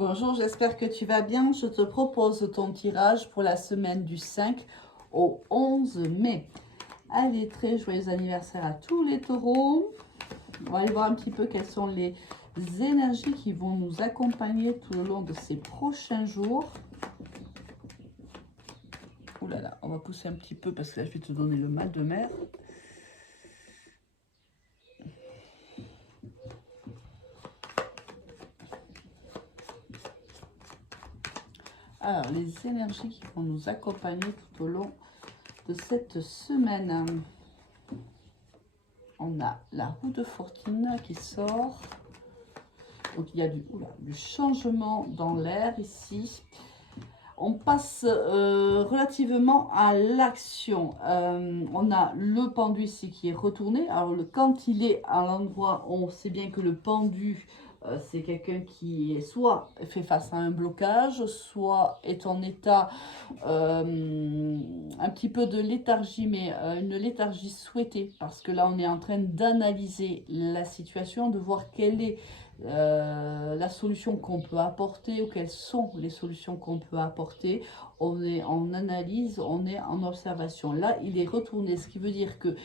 Bonjour, j'espère que tu vas bien. Je te propose ton tirage pour la semaine du 5 au 11 mai. Allez, très joyeux anniversaire à tous les taureaux. On va aller voir un petit peu quelles sont les énergies qui vont nous accompagner tout le long de ces prochains jours. Ouh là là, on va pousser un petit peu parce que là, je vais te donner le mal de mer. Alors, les énergies qui vont nous accompagner tout au long de cette semaine. On a la roue de fortune qui sort. Donc, il y a du changement dans l'air ici. On passe relativement à l'action. On a le pendu ici qui est retourné. Alors, quand il est à l'endroit, on sait bien que le pendu, c'est quelqu'un qui est soit fait face à un blocage, soit est en état un petit peu de léthargie, mais une léthargie souhaitée. Parce que là, on est en train d'analyser la situation, de voir quelle est la solution qu'on peut apporter ou quelles sont les solutions qu'on peut apporter. On est en analyse, on est en observation. Là, il est retourné, ce qui veut dire que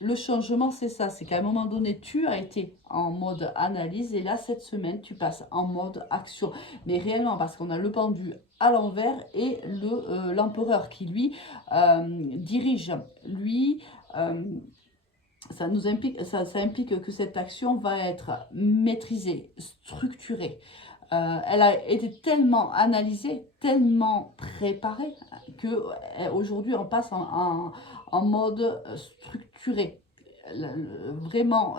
le changement, c'est ça, c'est qu'à un moment donné, tu as été en mode analyse et là, cette semaine, tu passes en mode action. Mais réellement, parce qu'on a le pendu à l'envers et l'empereur qui, lui, dirige. Lui, ça implique que cette action va être maîtrisée, structurée. Elle a été tellement analysée, tellement préparée, que aujourd'hui on passe en mode structuré. Vraiment,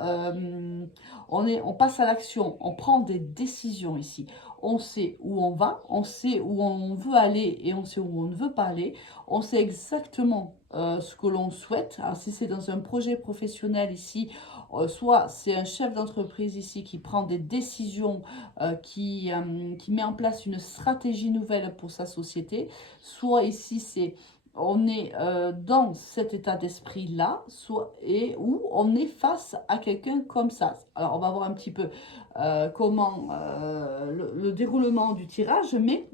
on passe à l'action, on prend des décisions ici. On sait où on va, on sait où on veut aller et on sait où on ne veut pas aller. On sait exactement ce que l'on souhaite. Alors, si c'est dans un projet professionnel ici, soit c'est un chef d'entreprise ici qui prend des décisions, qui met en place une stratégie nouvelle pour sa société, soit ici on est dans cet état d'esprit-là, et où on est face à quelqu'un comme ça. Alors, on va voir un petit peu comment le déroulement du tirage, mais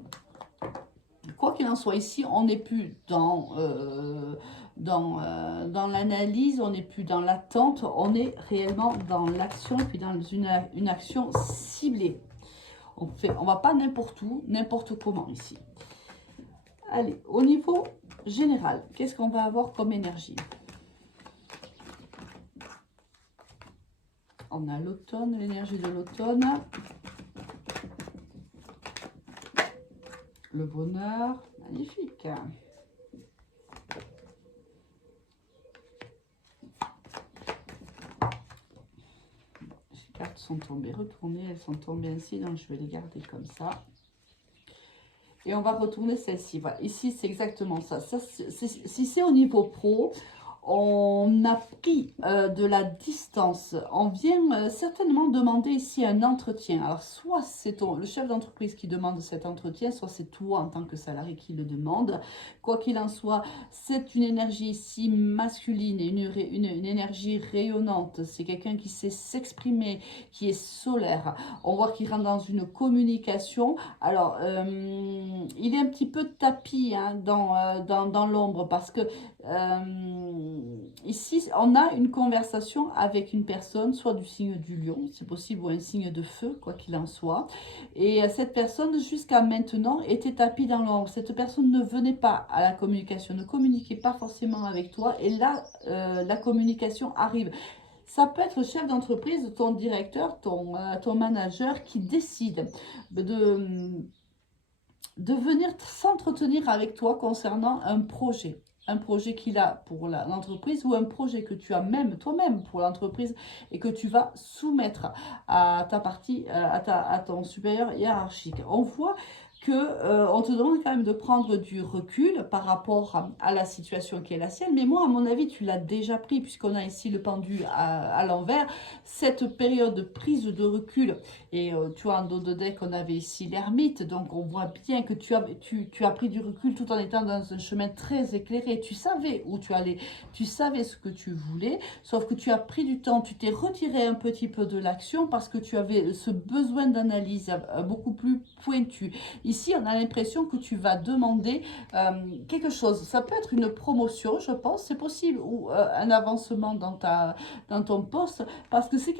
quoi qu'il en soit, ici, on n'est plus dans l'analyse, on n'est plus dans l'attente, on est réellement dans l'action, et puis dans une action ciblée. On ne va pas n'importe où, n'importe comment ici. Allez, au niveau général, qu'est-ce qu'on va avoir comme énergie? On a l'automne, l'énergie de l'automne. Le bonheur, magnifique. Les cartes sont tombées retournées, elles sont tombées ainsi, donc je vais les garder comme ça. Et on va retourner celle-ci. Voilà. Ici, c'est exactement ça. Si c'est au niveau pro, on a pris de la distance. On vient certainement demander ici un entretien. Alors, soit c'est le chef d'entreprise qui demande cet entretien, soit c'est toi en tant que salarié qui le demande. Quoi qu'il en soit, c'est une énergie ici masculine et une énergie rayonnante. C'est quelqu'un qui sait s'exprimer, qui est solaire. On voit qu'il rentre dans une communication. Alors, il est un petit peu tapis hein, dans l'ombre parce que ici, on a une conversation avec une personne, soit du signe du lion, c'est possible, ou un signe de feu, quoi qu'il en soit. Et cette personne, jusqu'à maintenant, était tapie dans l'ombre. Cette personne ne venait pas à la communication, ne communiquait pas forcément avec toi. Et là, la communication arrive. Ça peut être le chef d'entreprise, ton directeur, ton manager qui décide de venir s'entretenir avec toi concernant un projet. Un projet qu'il a pour l'entreprise ou un projet que tu as même toi-même pour l'entreprise et que tu vas soumettre à ta partie, à ton supérieur hiérarchique. On voit on te demande quand même de prendre du recul par rapport à la situation qui est la sienne. Mais moi, à mon avis, tu l'as déjà pris, puisqu'on a ici le pendu à l'envers. Cette période de prise de recul, et tu vois, en dos de deck, on avait ici l'ermite, donc on voit bien que tu as pris du recul tout en étant dans un chemin très éclairé. Tu savais où tu allais, tu savais ce que tu voulais, sauf que tu as pris du temps, tu t'es retiré un petit peu de l'action parce que tu avais ce besoin d'analyse beaucoup plus pointu. Ici, on a l'impression que tu vas demander quelque chose. Ça peut être une promotion, je pense, c'est possible, ou un avancement dans ton poste, parce que c'est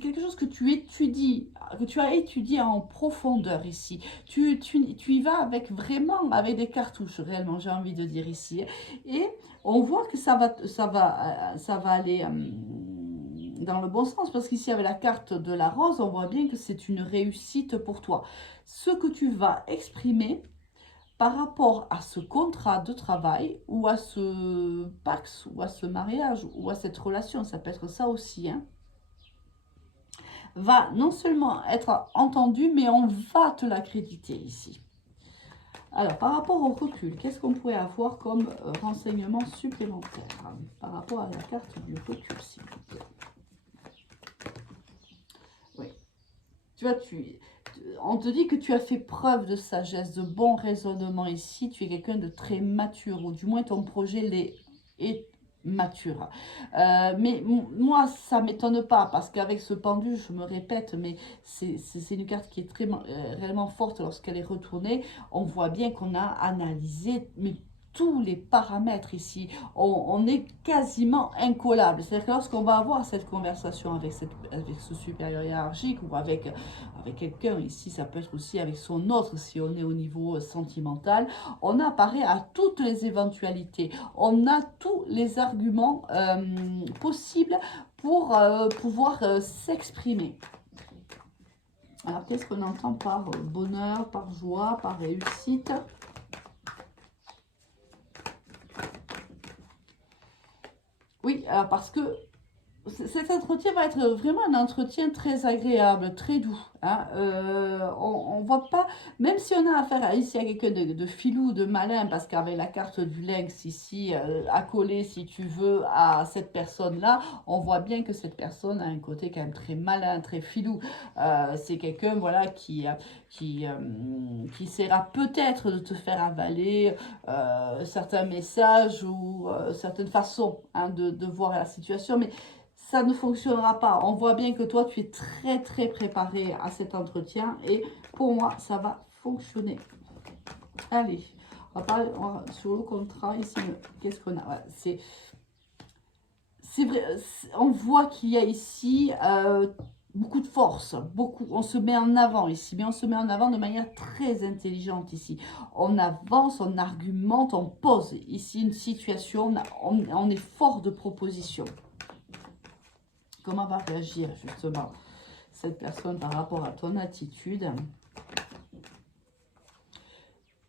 quelque chose que tu étudies, que tu as étudié en profondeur ici. Tu y vas avec vraiment, avec des cartouches, réellement, j'ai envie de dire ici. Et on voit que ça va aller dans le bon sens, parce qu'ici, avec la carte de la rose, on voit bien que c'est une réussite pour toi. Ce que tu vas exprimer par rapport à ce contrat de travail, ou à ce pax, ou à ce mariage, ou à cette relation, ça peut être ça aussi, hein, va non seulement être entendu, mais on va te l'accréditer ici. Alors, par rapport au recul, qu'est-ce qu'on pourrait avoir comme renseignement supplémentaire par rapport à la carte du recul, s'il vous plaît? Oui. Tu vois, on te dit que tu as fait preuve de sagesse, de bon raisonnement ici. Tu es quelqu'un de très mature, ou du moins ton projet est mature. Mais moi, ça ne m'étonne pas, parce qu'avec ce pendu, je me répète, mais c'est une carte qui est très réellement forte lorsqu'elle est retournée. On voit bien qu'on a analysé, mais tous les paramètres ici, on est quasiment incollable. C'est-à-dire que lorsqu'on va avoir cette conversation avec ce supérieur hiérarchique, ou avec quelqu'un ici, ça peut être aussi avec son autre, si on est au niveau sentimental, on apparaît à toutes les éventualités, on a tous les arguments possibles pour pouvoir s'exprimer. Alors, qu'est-ce qu'on entend par bonheur, par joie, par réussite? Oui, alors parce que cet entretien va être vraiment un entretien très agréable, très doux. Hein. On ne voit pas, même si on a affaire ici à quelqu'un de filou, de malin, parce qu'avec la carte du lynx ici, accolée, si tu veux, à cette personne-là, on voit bien que cette personne a un côté quand même très malin, très filou. C'est quelqu'un, voilà, qui essaiera peut-être de te faire avaler certains messages, ou certaines façons, hein, de voir la situation, mais ça ne fonctionnera pas. On voit bien que toi, tu es très très préparé à cet entretien, et pour moi, ça va fonctionner. Allez, on va parler sur le contrat ici. Qu'est-ce qu'on a? Voilà, c'est vrai, on voit qu'il y a ici beaucoup de force, beaucoup. On se met en avant ici, mais on se met en avant de manière très intelligente ici. On avance, on argumente, on pose ici une situation, on est fort de proposition. Comment va réagir justement cette personne par rapport à ton attitude?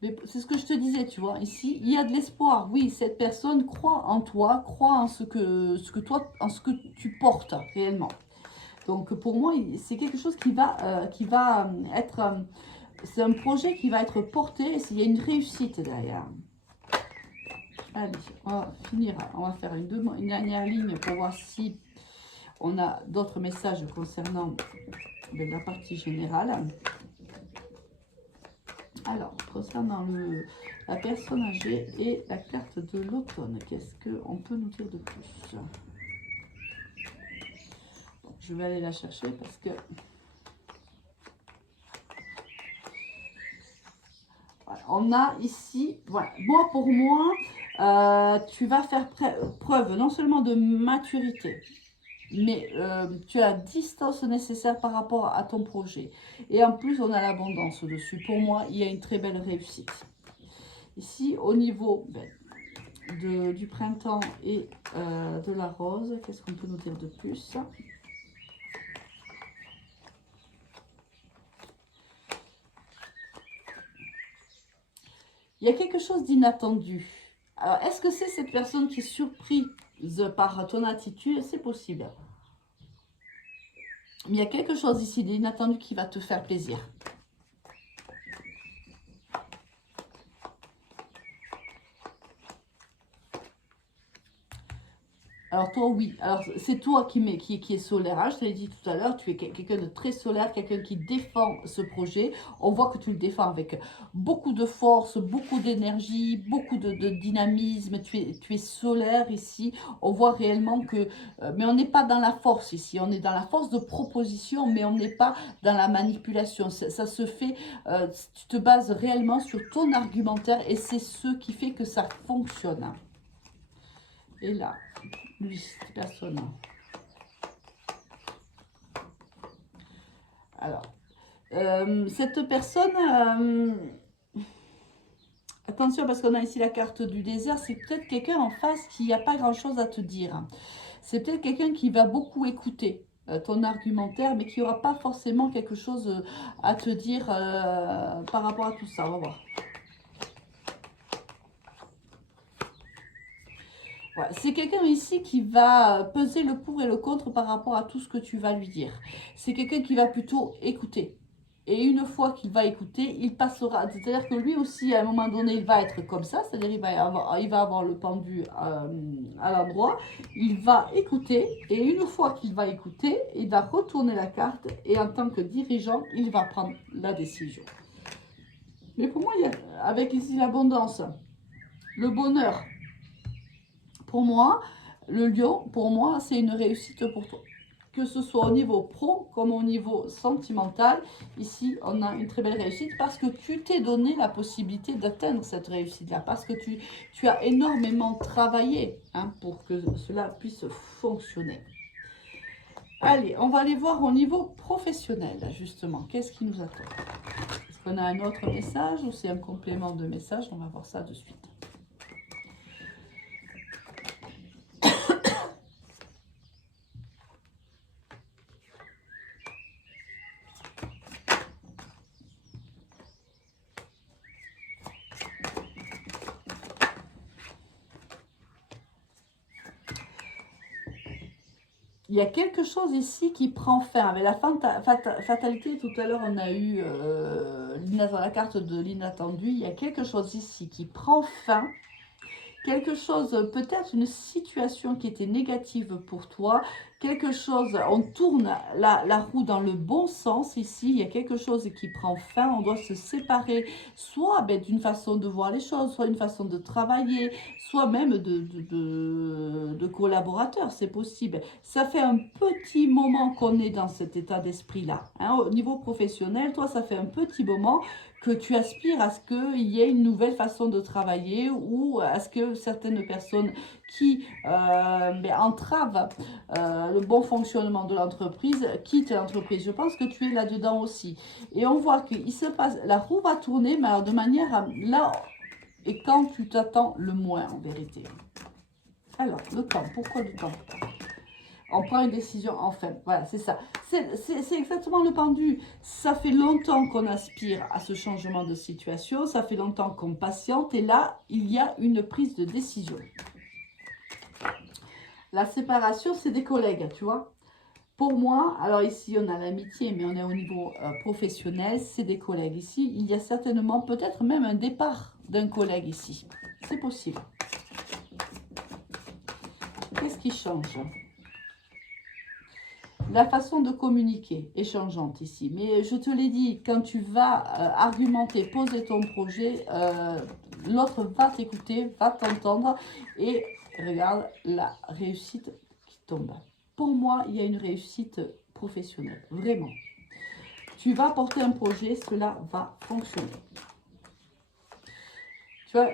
C'est ce que je te disais, tu vois. Ici, il y a de l'espoir. Oui, cette personne croit en toi, croit en ce que tu portes réellement. Donc pour moi, c'est quelque chose qui va être... c'est un projet qui va être porté, il y a une réussite derrière. Allez, on va finir. On va faire une dernière ligne pour voir si on a d'autres messages concernant la partie générale. Alors, concernant la personne âgée et la carte de l'automne, qu'est-ce qu'on peut nous dire de plus? Bon, je vais aller la chercher parce que... Voilà, on a ici, voilà, moi pour moi, tu vas faire preuve non seulement de maturité, mais tu as la distance nécessaire par rapport à ton projet. Et en plus, on a l'abondance dessus. Pour moi, il y a une très belle réussite. Ici, au niveau du printemps et de la rose, qu'est-ce qu'on peut nous dire de plus? Il y a quelque chose d'inattendu. Alors, est-ce que c'est cette personne qui est surprise par ton attitude? C'est possible. Mais il y a quelque chose ici d'inattendu qui va te faire plaisir. Alors toi, oui. Alors c'est toi qui est solaire. Hein. Je te l'ai dit tout à l'heure, tu es quelqu'un de très solaire, quelqu'un qui défend ce projet. On voit que tu le défends avec beaucoup de force, beaucoup d'énergie, beaucoup de dynamisme. Tu es solaire ici. On voit réellement que... mais on n'est pas dans la force ici. On est dans la force de proposition, mais on n'est pas dans la manipulation. Ça se fait... tu te bases réellement sur ton argumentaire et c'est ce qui fait que ça fonctionne. Et là... lui, cette personne. Alors, cette personne, attention parce qu'on a ici la carte du désert, c'est peut-être quelqu'un en face qui n'a pas grand-chose à te dire. C'est peut-être quelqu'un qui va beaucoup écouter ton argumentaire, mais qui n'aura pas forcément quelque chose à te dire par rapport à tout ça. On va voir. Ouais, c'est quelqu'un ici qui va peser le pour et le contre par rapport à tout ce que tu vas lui dire. C'est quelqu'un qui va plutôt écouter. Et une fois qu'il va écouter, il passera. C'est-à-dire que lui aussi, à un moment donné, il va être comme ça. C'est-à-dire il va avoir le pendu à l'endroit. Il va écouter. Et une fois qu'il va écouter, il va retourner la carte. Et en tant que dirigeant, il va prendre la décision. Mais pour moi, avec ici l'abondance, le bonheur, pour moi, le lion, pour moi, c'est une réussite pour toi. Que ce soit au niveau pro comme au niveau sentimental, ici, on a une très belle réussite parce que tu t'es donné la possibilité d'atteindre cette réussite-là. Parce que tu as énormément travaillé pour que cela puisse fonctionner. Allez, on va aller voir au niveau professionnel, justement. Qu'est-ce qui nous attend? Est-ce qu'on a un autre message ou c'est un complément de message? On va voir ça de suite. Il y a quelque chose ici qui prend fin. Avec la fatalité, tout à l'heure, on a eu la carte de l'inattendu. Il y a quelque chose ici qui prend fin. Quelque chose, peut-être une situation qui était négative pour toi. Quelque chose, on tourne la roue dans le bon sens ici. Il y a quelque chose qui prend fin. On doit se séparer, soit d'une façon de voir les choses, soit une façon de travailler, soit même de collaborateurs. C'est possible. Ça fait un petit moment qu'on est dans cet état d'esprit-là. Hein. Au niveau professionnel, toi, ça fait un petit moment que tu aspires à ce qu'il y ait une nouvelle façon de travailler ou à ce que certaines personnes qui entravent le bon fonctionnement de l'entreprise quittent l'entreprise. Je pense que tu es là-dedans aussi. Et on voit qu'il se passe, la roue va tourner, mais alors de manière là et quand tu t'attends le moins en vérité. Alors, le temps, pourquoi le temps? On prend une décision enfin. Voilà, c'est ça. C'est exactement le pendu. Ça fait longtemps qu'on aspire à ce changement de situation. Ça fait longtemps qu'on patiente. Et là, il y a une prise de décision. La séparation, c'est des collègues, tu vois. Pour moi, alors ici, on a l'amitié, mais on est au niveau professionnel. C'est des collègues. Ici, il y a certainement peut-être même un départ d'un collègue ici. C'est possible. Qu'est-ce qui change ? La façon de communiquer est changeante ici. Mais je te l'ai dit, quand tu vas argumenter, poser ton projet, l'autre va t'écouter, va t'entendre. Et regarde la réussite qui tombe. Pour moi, il y a une réussite professionnelle. Vraiment. Tu vas porter un projet, cela va fonctionner. Tu vois,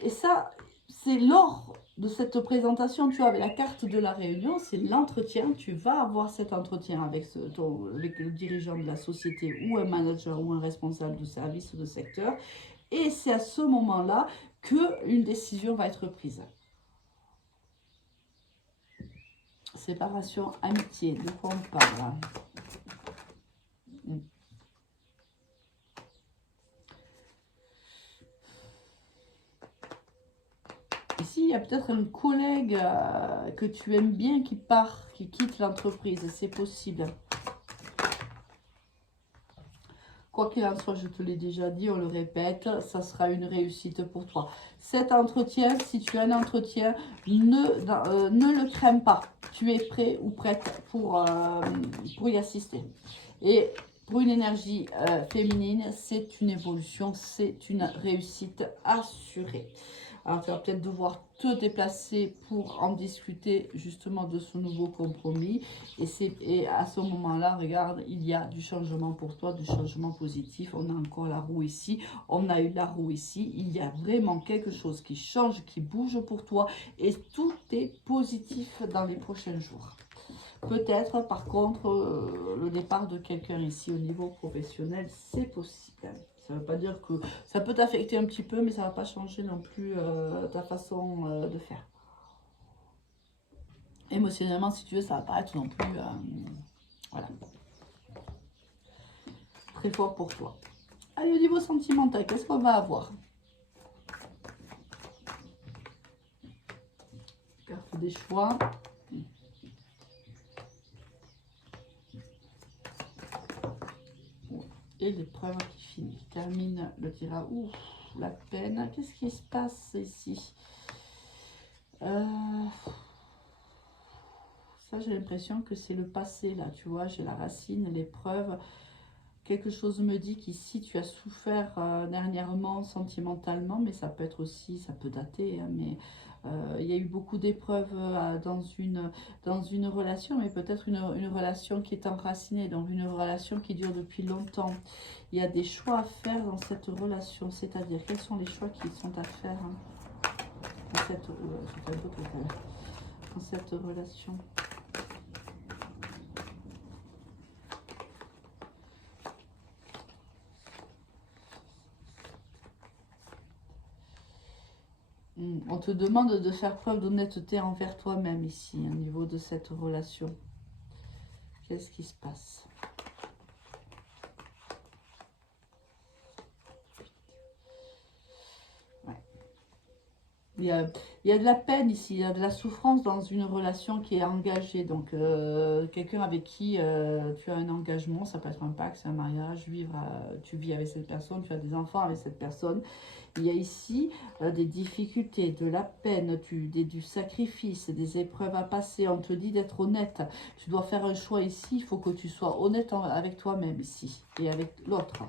et ça, c'est lors de cette présentation, tu vois, avec la carte de la réunion, c'est l'entretien. Tu vas avoir cet entretien avec, avec le dirigeant de la société ou un manager ou un responsable de service ou de secteur. Et c'est à ce moment-là qu'une décision va être prise. Séparation, amitié, de quoi on parle là? Ici, il y a peut-être un collègue que tu aimes bien qui part, qui quitte l'entreprise. C'est possible. Quoi qu'il en soit, je te l'ai déjà dit, on le répète, ça sera une réussite pour toi. Cet entretien, si tu as un entretien, ne le crains pas. Tu es prêt ou prête pour y assister. Et pour une énergie féminine, c'est une évolution, c'est une réussite assurée. Alors, tu vas peut-être devoir te déplacer pour en discuter justement de ce nouveau compromis. Et à ce moment-là, regarde, il y a du changement pour toi, du changement positif. On a encore la roue ici, on a eu la roue ici. Il y a vraiment quelque chose qui change, qui bouge pour toi. Et tout est positif dans les prochains jours. Peut-être, par contre, le départ de quelqu'un ici au niveau professionnel, c'est possible. Ça ne veut pas dire que ça peut t'affecter un petit peu, mais ça ne va pas changer non plus ta façon de faire. Émotionnellement, si tu veux, ça ne va pas être non plus voilà, très fort pour toi. Allez, au niveau sentimental, qu'est-ce qu'on va avoir? Carte des choix. Et l'épreuve qui finit, qui termine le tirage. Ouf, la peine. Qu'est-ce qui se passe ici? Ça, j'ai l'impression que c'est le passé, là, tu vois. J'ai la racine, l'épreuve. Quelque chose me dit qu'ici, tu as souffert dernièrement, sentimentalement, mais ça peut être aussi, ça peut dater, hein, mais il y a eu beaucoup d'épreuves dans une relation, mais peut-être une relation qui est enracinée, donc une relation qui dure depuis longtemps. Il y a des choix à faire dans cette relation, c'est-à-dire quels sont les choix qui sont à faire dans cette relation. On te demande de faire preuve d'honnêteté envers toi-même ici, au niveau de cette relation. Qu'est-ce qui se passe? Ouais. Il y a de la peine ici, il y a de la souffrance dans une relation qui est engagée. Donc, quelqu'un avec qui tu as un engagement, ça peut être un pacte, c'est un mariage, tu vis avec cette personne, tu as des enfants avec cette personne. Il y a ici des difficultés, de la peine, du sacrifice, des épreuves à passer. On te dit d'être honnête. Tu dois faire un choix ici. Il faut que tu sois honnête avec toi-même ici et avec l'autre.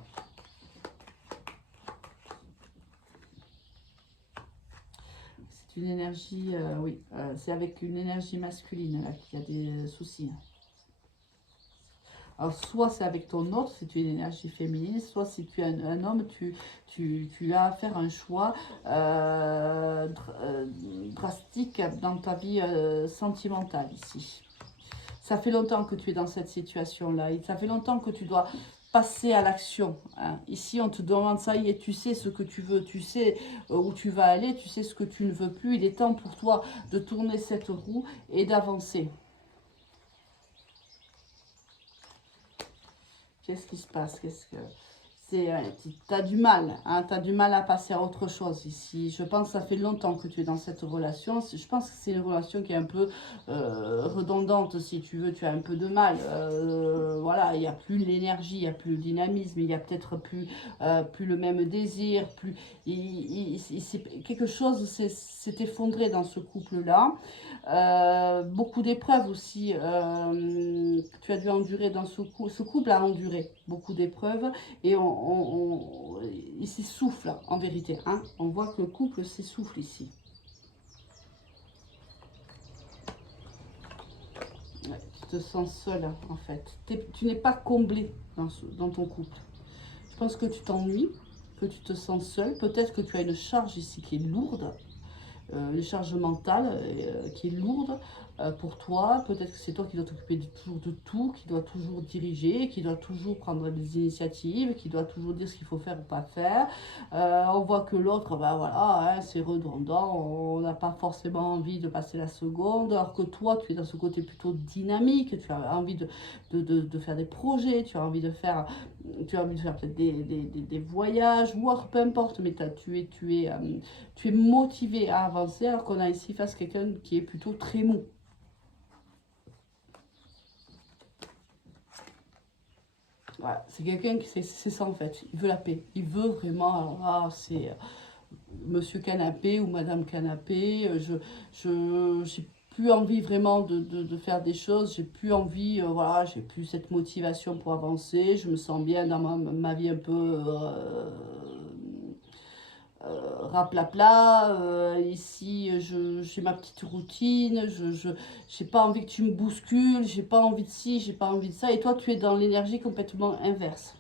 C'est une énergie, oui, c'est avec une énergie masculine là qu'il y a des soucis. Alors, soit c'est avec ton autre, si tu es une énergie féminine, soit si tu es un homme, tu as à faire un choix drastique dans ta vie sentimentale ici. Ça fait longtemps que tu es dans cette situation-là. Ça fait longtemps que tu dois passer à l'action. Hein. Ici, on te demande ça y est, tu sais ce que tu veux, tu sais où tu vas aller, tu sais ce que tu ne veux plus. Il est temps pour toi de tourner cette roue et d'avancer. Qu'est-ce qui se passe? Tu as du mal, hein, tu as du mal à passer à autre chose ici. Je pense que ça fait longtemps que tu es dans cette relation. Je pense que c'est une relation qui est un peu redondante, si tu veux. Tu as un peu de mal. Voilà, il n'y a plus l'énergie, il n'y a plus le dynamisme, il n'y a peut-être plus le même désir. Quelque chose s'est effondré dans ce couple-là. Beaucoup d'épreuves aussi. Tu as dû endurer dans ce couple a enduré beaucoup d'épreuves et il s'essouffle en vérité. Hein. On voit que le couple s'essouffle ici. Ouais, tu te sens seul en fait. Tu n'es pas comblé dans ton couple. Je pense que tu t'ennuies, que tu te sens seul. Peut-être que tu as une charge ici qui est lourde. Une charge mentale qui est lourde pour toi. Peut-être que c'est toi qui dois t'occuper de tout, qui doit toujours diriger, qui doit toujours prendre des initiatives, qui doit toujours dire ce qu'il faut faire ou pas faire. On voit que l'autre, ben voilà, hein, c'est redondant, on n'a pas forcément envie de passer la seconde, alors que toi, tu es dans ce côté plutôt dynamique, tu as envie de faire des projets, tu as envie de faire peut-être des voyages, ou autre, peu importe, mais tu es motivé à avancer, alors qu'on a ici face quelqu'un qui est plutôt très mou. Voilà, c'est quelqu'un qui, c'est ça en fait, il veut la paix. Il veut vraiment, alors là, c'est Monsieur Canapé ou Madame Canapé. J'ai plus envie vraiment de faire des choses. J'ai plus envie, voilà, j'ai plus cette motivation pour avancer. Je me sens bien dans ma vie un peu raplapla. Ici, j'ai ma petite routine. J'ai pas envie que tu me bouscules. J'ai pas envie de ci, j'ai pas envie de ça. Et toi, tu es dans l'énergie complètement inverse.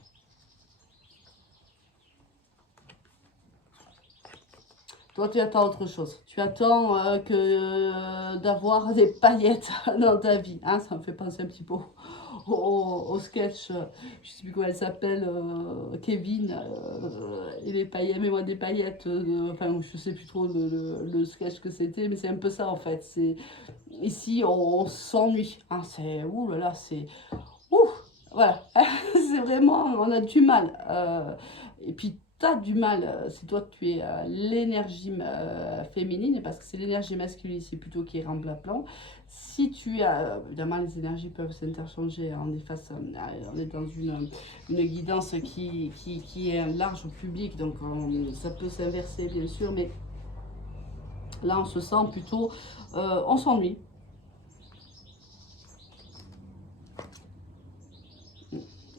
Toi, tu attends autre chose. Tu attends que d'avoir des paillettes dans ta vie. Hein, ça me fait penser un petit peu au sketch. Je sais plus comment elle s'appelle, Kevin. Et les paillettes, mais moi des paillettes. Enfin, je sais plus trop le sketch que c'était, mais c'est un peu ça en fait. C'est ici, on s'ennuie. Hein, c'est ouh là là, c'est ouh. Voilà, c'est vraiment, on a du mal. Et puis, tu as du mal, si toi tu es l'énergie féminine, parce que c'est l'énergie masculine ici plutôt qui est plan. Si tu as, évidemment, les énergies peuvent s'interchanger, hein, on est dans une guidance qui est un large public, donc ça peut s'inverser bien sûr, mais là on se sent plutôt, on s'ennuie.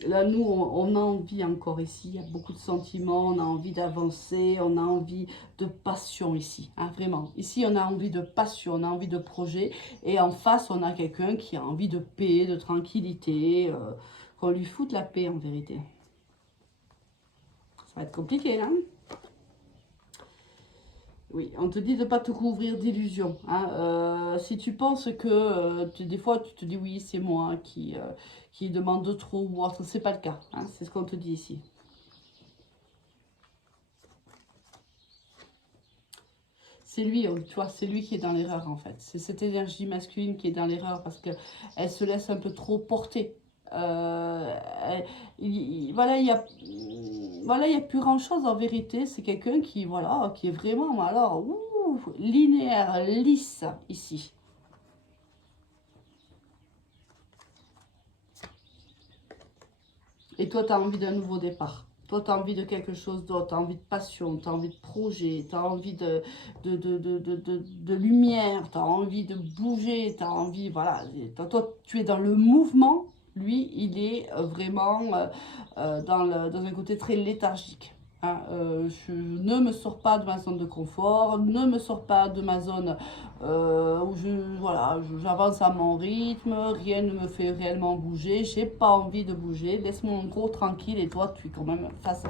Là, nous, on a envie encore ici, il y a beaucoup de sentiments, on a envie d'avancer, on a envie de passion ici, hein, vraiment. Ici, on a envie de passion, on a envie de projet, et en face, on a quelqu'un qui a envie de paix, de tranquillité, qu'on lui foute la paix en vérité. Ça va être compliqué, hein? Oui, on te dit de ne pas te couvrir d'illusions. Hein. Si tu penses que des fois tu te dis oui, c'est moi qui demande trop ou autre, c'est pas le cas. Hein, c'est ce qu'on te dit ici. C'est lui, tu vois, c'est lui qui est dans l'erreur en fait. C'est cette énergie masculine qui est dans l'erreur parce qu'elle se laisse un peu trop porter. Elle- voilà, il y a plus grand chose en vérité. C'est quelqu'un qui, voilà, qui est vraiment, alors, ouh, linéaire, lisse ici. Et toi, tu as envie d'un nouveau départ. Toi, tu as envie de quelque chose d'autre, tu as envie de passion, tu as envie de projet, tu as envie de lumière, tu as envie de bouger, tu as envie, voilà. Toi, tu es dans le mouvement, lui, il est vraiment dans un côté très léthargique. Hein. Je ne me sors pas de ma zone de confort, ne me sors pas de ma zone où voilà, j'avance à mon rythme, rien ne me fait réellement bouger, j'ai pas envie de bouger, laisse-moi en gros tranquille et toi tu es quand même face,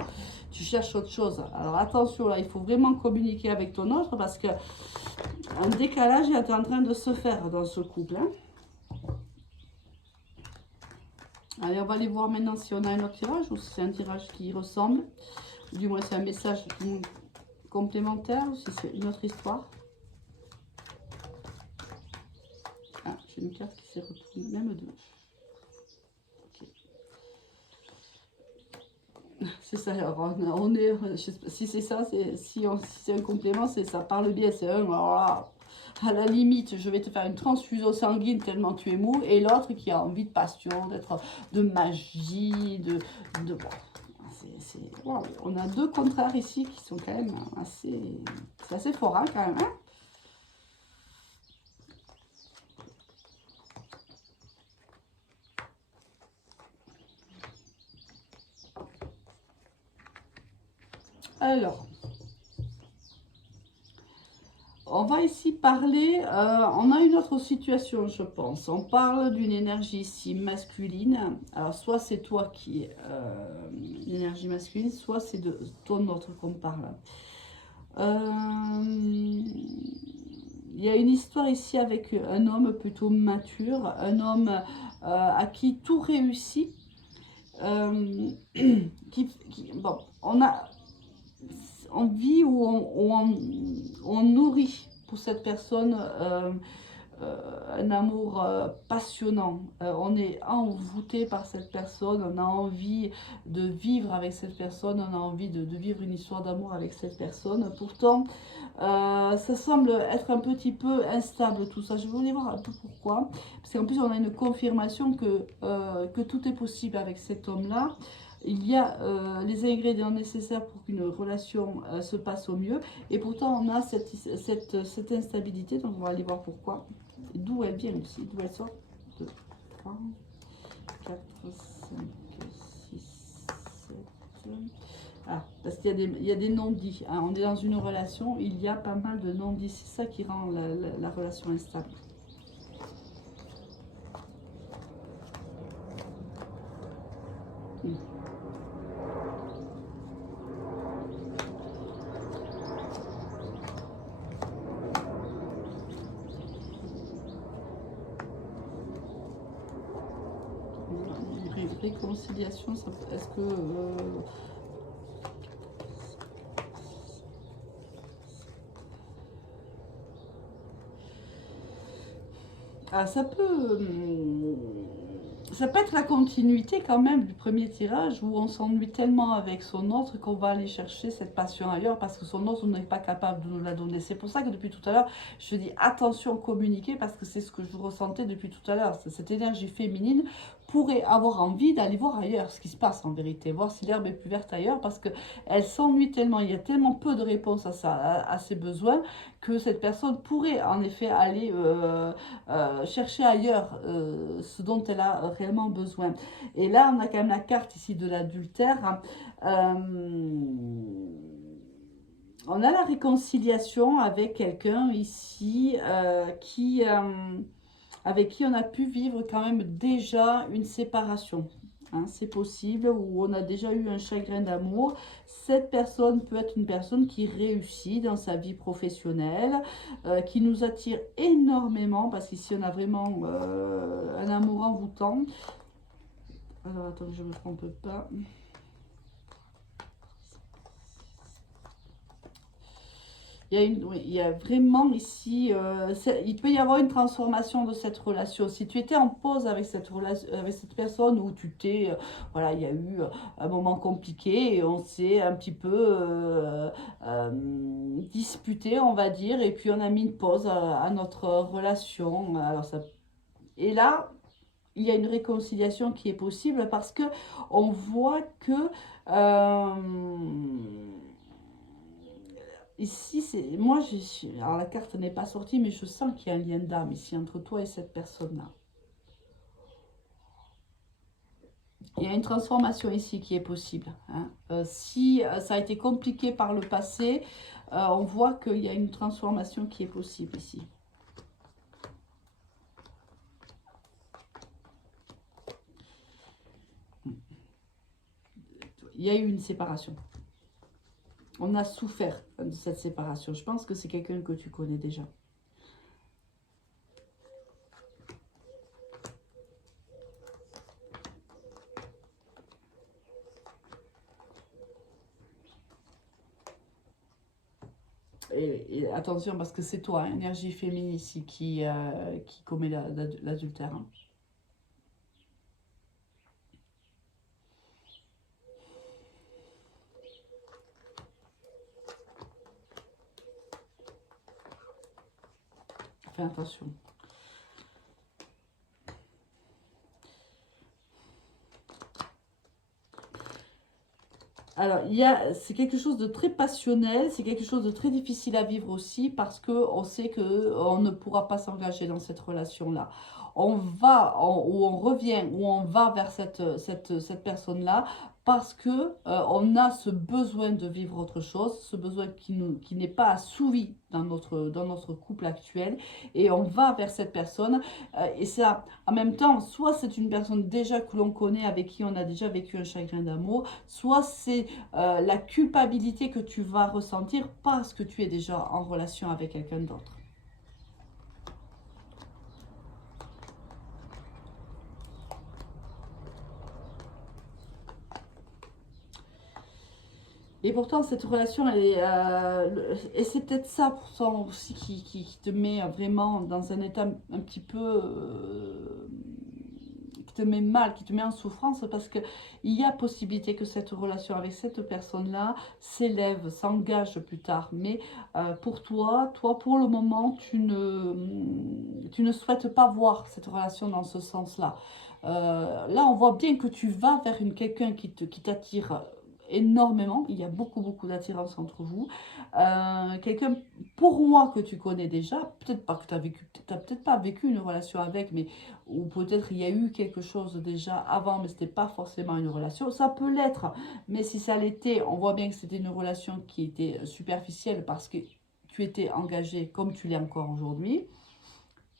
tu cherches autre chose. Alors attention là, il faut vraiment communiquer avec ton autre parce que un décalage est en train de se faire dans ce couple. Hein. Allez, on va aller voir maintenant si on a un autre tirage ou si c'est un tirage qui ressemble, du moins c'est un message complémentaire ou si c'est une autre histoire. Ah, j'ai une carte qui s'est retournée, même deux. Okay. C'est ça, alors on est, si c'est ça, si c'est un complément, ça parle bien, c'est un, voilà, à la limite, je vais te faire une transfusion sanguine tellement tu es mou, et l'autre qui a envie de passion, de magie, wow. On a deux contraires ici qui sont quand même c'est assez fort, hein, quand même, hein. Alors, on va ici parler, on a une autre situation, je pense. On parle d'une énergie ici masculine. Alors, soit c'est toi qui es l'énergie masculine, soit c'est de ton autre qu'on parle. Il y a une histoire ici avec un homme plutôt mature, un homme à qui tout réussit. Bon, on vit ou on nourrit pour cette personne un amour passionnant. On est envoûté par cette personne, on a envie de vivre avec cette personne, on a envie de vivre une histoire d'amour avec cette personne. Pourtant, ça semble être un petit peu instable tout ça. Je voulais voir un peu pourquoi. Parce qu'en plus, on a une confirmation que tout est possible avec cet homme-là. Il y a les ingrédients nécessaires pour qu'une relation se passe au mieux. Et pourtant, on a cette instabilité. Donc, on va aller voir pourquoi. D'où elle vient aussi. D'où elle sort. 2, 3, 4, 5, 6, 7. Ah, parce qu'il y a des non-dits. Hein. On est dans une relation, il y a pas mal de non-dits. C'est ça qui rend la relation instable. Réconciliation, est-ce que... Ah, ça peut être la continuité quand même du premier tirage où on s'ennuie tellement avec son autre qu'on va aller chercher cette passion ailleurs parce que son autre n'est pas capable de nous la donner. C'est pour ça que depuis tout à l'heure, je dis attention communiquer parce que c'est ce que je ressentais depuis tout à l'heure. Cette énergie féminine pourrait avoir envie d'aller voir ailleurs ce qui se passe en vérité, voir si l'herbe est plus verte ailleurs parce qu'elle s'ennuie tellement, il y a tellement peu de réponses à ses besoins que cette personne pourrait en effet aller chercher ailleurs ce dont elle a réellement besoin. Et là, on a quand même la carte ici de l'adultère. On a la réconciliation avec quelqu'un ici avec qui on a pu vivre quand même déjà une séparation. Hein, c'est possible, où on a déjà eu un chagrin d'amour. Cette personne peut être une personne qui réussit dans sa vie professionnelle, qui nous attire énormément, parce qu'ici on a vraiment un amour envoûtant. Alors attends, je ne me trompe pas. Il y a vraiment ici, il peut y avoir une transformation de cette relation. Si tu étais en pause avec avec cette personne où tu t'es, voilà, il y a eu un moment compliqué et on s'est un petit peu disputé, on va dire, et puis on a mis une pause à notre relation. Alors ça, et là, il y a une réconciliation qui est possible parce que on voit que euh, ici, c'est moi, alors la carte n'est pas sortie, mais je sens qu'il y a un lien d'âme ici entre toi et cette personne-là. Il y a une transformation ici qui est possible. Hein. Si ça a été compliqué par le passé, on voit qu'il y a une transformation qui est possible ici. Il y a eu une séparation. On a souffert de cette séparation. Je pense que c'est quelqu'un que tu connais déjà. Et attention, parce que c'est toi, énergie féminine ici, qui commet l'adultère. Hein. Fais attention. Alors, c'est quelque chose de très passionnel, c'est quelque chose de très difficile à vivre aussi parce qu'on sait qu'on ne pourra pas s'engager dans cette relation-là. Ou on revient, ou on va vers cette personne-là parce que on a ce besoin de vivre autre chose, ce besoin qui n'est pas assouvi dans notre couple actuel. Et on va vers cette personne. Et ça, en même temps, soit c'est une personne déjà que l'on connaît, avec qui on a déjà vécu un chagrin d'amour, soit c'est la culpabilité que tu vas ressentir parce que tu es déjà en relation avec quelqu'un d'autre. Et pourtant, cette relation, elle est, et c'est peut-être ça pourtant aussi qui te met vraiment dans un état un petit peu, qui te met mal, qui te met en souffrance, parce que il y a possibilité que cette relation avec cette personne-là s'élève, s'engage plus tard. Mais pour toi, pour le moment, tu ne souhaites pas voir cette relation dans ce sens-là. Là, on voit bien que tu vas vers quelqu'un qui t'attire énormément. Il y a beaucoup, beaucoup d'attirance entre vous. Quelqu'un, pour moi, que tu connais déjà, peut-être pas que tu as vécu, t'as peut-être pas vécu une relation avec, mais ou peut-être il y a eu quelque chose déjà avant, mais c'était pas forcément une relation. Ça peut l'être, mais si ça l'était, on voit bien que c'était une relation qui était superficielle parce que tu étais engagé comme tu l'es encore aujourd'hui.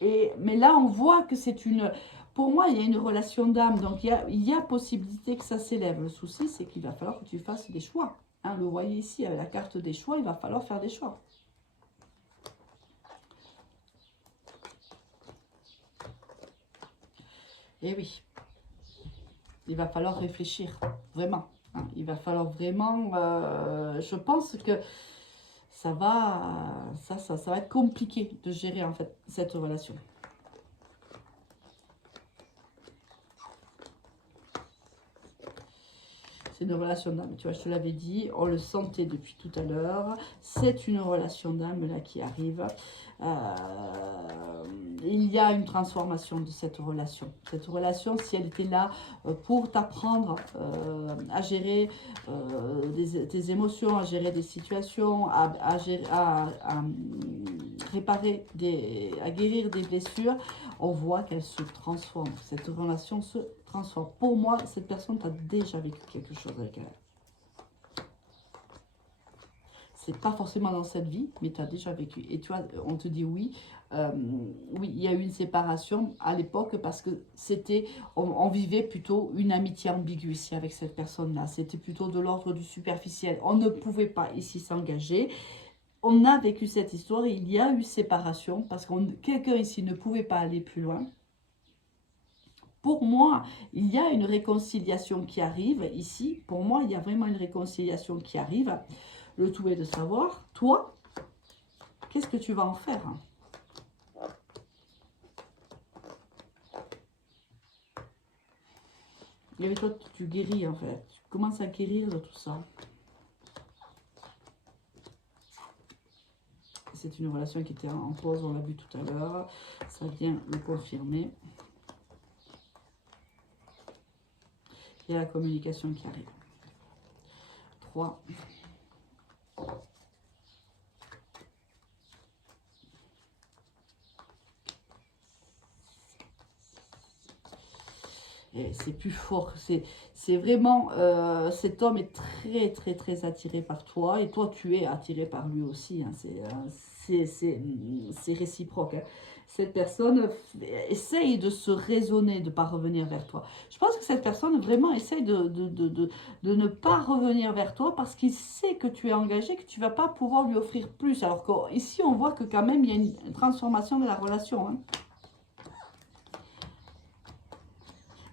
Mais là, on voit que c'est une... Pour moi, il y a une relation d'âme, donc il y a possibilité que ça s'élève. Le souci, c'est qu'il va falloir que tu fasses des choix. Hein, le voyez ici, avec la carte des choix, il va falloir faire des choix. Et oui, il va falloir réfléchir, vraiment. Hein, il va falloir vraiment... je pense que ça va être compliqué de gérer, en fait, cette relation. C'est une relation d'âme, tu vois, je te l'avais dit, on le sentait depuis tout à l'heure. C'est une relation d'âme là qui arrive. Euh, il y a une transformation de cette relation. Cette relation, si elle était là pour t'apprendre à gérer tes émotions, à gérer des situations, à réparer, à guérir des blessures, on voit qu'elle se transforme. Cette relation se transforme. Pour moi, cette personne, tu as déjà vécu quelque chose avec elle. C'est pas forcément dans cette vie, mais tu as déjà vécu. Et tu vois, on te dit oui. Oui, il y a eu une séparation à l'époque parce que on vivait plutôt une amitié ambiguë ici avec cette personne-là. C'était plutôt de l'ordre du superficiel. On ne pouvait pas ici s'engager. On a vécu cette histoire et il y a eu séparation parce que quelqu'un ici ne pouvait pas aller plus loin. Pour moi, il y a une réconciliation qui arrive ici. Pour moi, il y a vraiment une réconciliation qui arrive. Le tout est de savoir, toi, qu'est-ce que tu vas en faire? Et avec toi, tu guéris en fait. Tu commences à guérir de tout ça. C'est une relation qui était en pause, on l'a vu tout à l'heure. Ça vient le confirmer. Il y a la communication qui arrive. 3. Et c'est plus fort. C'est vraiment... cet homme est très, très, très attiré par toi. Et toi, tu es attiré par lui aussi. Hein. C'est réciproque. Hein. Cette personne essaye de se raisonner, de ne pas revenir vers toi. Je pense que cette personne vraiment essaye de ne pas revenir vers toi parce qu'il sait que tu es engagé, que tu ne vas pas pouvoir lui offrir plus. Alors qu'ici, on voit que quand même, il y a une transformation de la relation. Hein.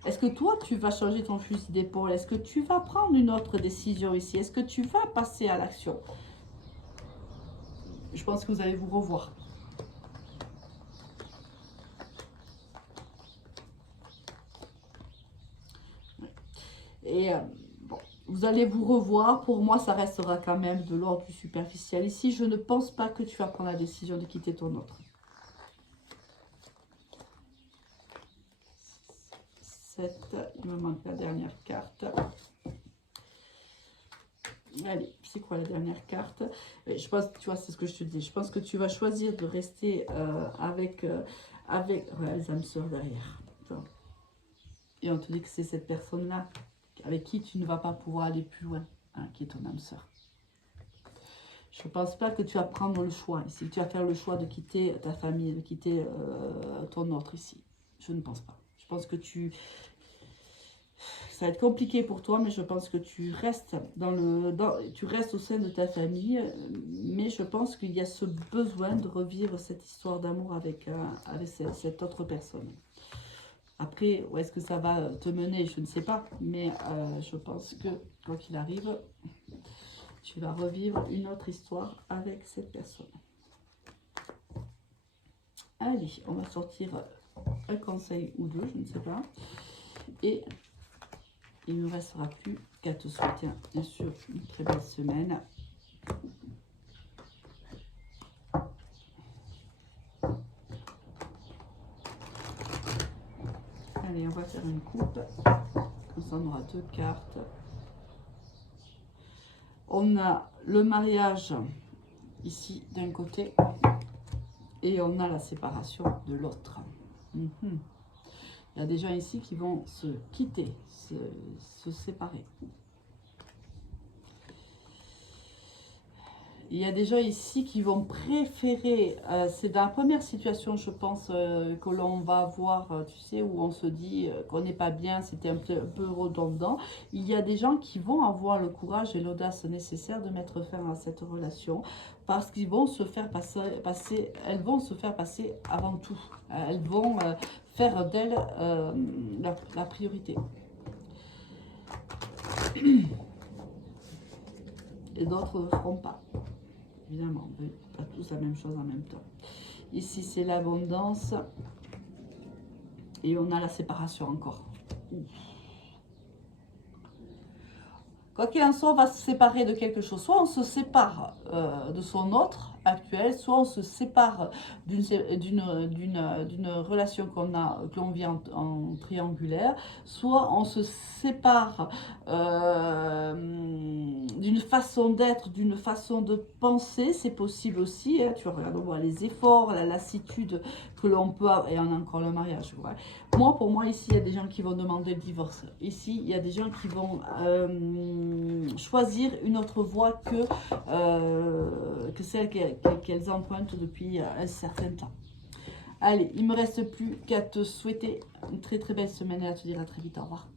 Est-ce que toi, tu vas changer ton fusil d'épaule? Est-ce que tu vas prendre une autre décision ici? Est-ce que tu vas passer à l'action? Je pense que vous allez vous revoir. Et bon, vous allez vous revoir. Pour moi, ça restera quand même de l'ordre du superficiel. Ici, je ne pense pas que tu vas prendre la décision de quitter ton autre. 7. Il me manque la dernière carte. Allez, c'est quoi la dernière carte? Je pense, tu vois, c'est ce que je te dis. Je pense que tu vas choisir de rester avec ouais, les âmes sœurs derrière. Et on te dit que c'est cette personne-là avec qui tu ne vas pas pouvoir aller plus loin, hein, qui est ton âme sœur. Je ne pense pas que tu vas prendre le choix ici. Tu vas faire le choix de quitter ta famille, de quitter ton autre ici. Je ne pense pas. Je pense que ça va être compliqué pour toi, mais je pense que tu restes tu restes au sein de ta famille, mais je pense qu'il y a ce besoin de revivre cette histoire d'amour avec cette autre personne. Après, où est-ce que ça va te mener, je ne sais pas, mais je pense que, quoi qu'il arrive, Tu vas revivre une autre histoire avec cette personne. Allez, on va sortir un conseil ou deux, je ne sais pas. Et il ne me restera plus qu'à te souhaiter, bien sûr, une très belle semaine. Allez, on va faire une coupe. Comme ça, on aura deux cartes. On a le mariage ici d'un côté et on a la séparation de l'autre. Il y a des gens ici qui vont se quitter, se séparer. Il y a des gens ici qui vont préférer, c'est dans la première situation, je pense, que l'on va avoir, tu sais, où on se dit qu'on n'est pas bien, c'était un peu redondant. Il y a des gens qui vont avoir le courage et l'audace nécessaire de mettre fin à cette relation parce qu'ils vont se faire passer, elles vont se faire passer avant tout. Elles vont faire d'elles la priorité. Et d'autres ne le feront pas. Évidemment, on ne fait pas tous la même chose en même temps. Ici, c'est l'abondance. Et on a la séparation encore. Quoi qu'il en soit, on va se séparer de quelque chose. Soit on se sépare de son autre actuel, soit on se sépare d'une relation que l'on vit en triangulaire, soit on se sépare d'une façon d'être, d'une façon de penser. C'est possible aussi, hein. Tu regardes, on voit les efforts, la lassitude que l'on peut avoir, et on a encore le mariage. Ouais. Pour moi, ici, il y a des gens qui vont demander le divorce. Ici, il y a des gens qui vont choisir une autre voie que celle qu'elles empruntent depuis un certain temps. Allez, il ne me reste plus qu'à te souhaiter une très très belle semaine et à te dire à très vite. Au revoir.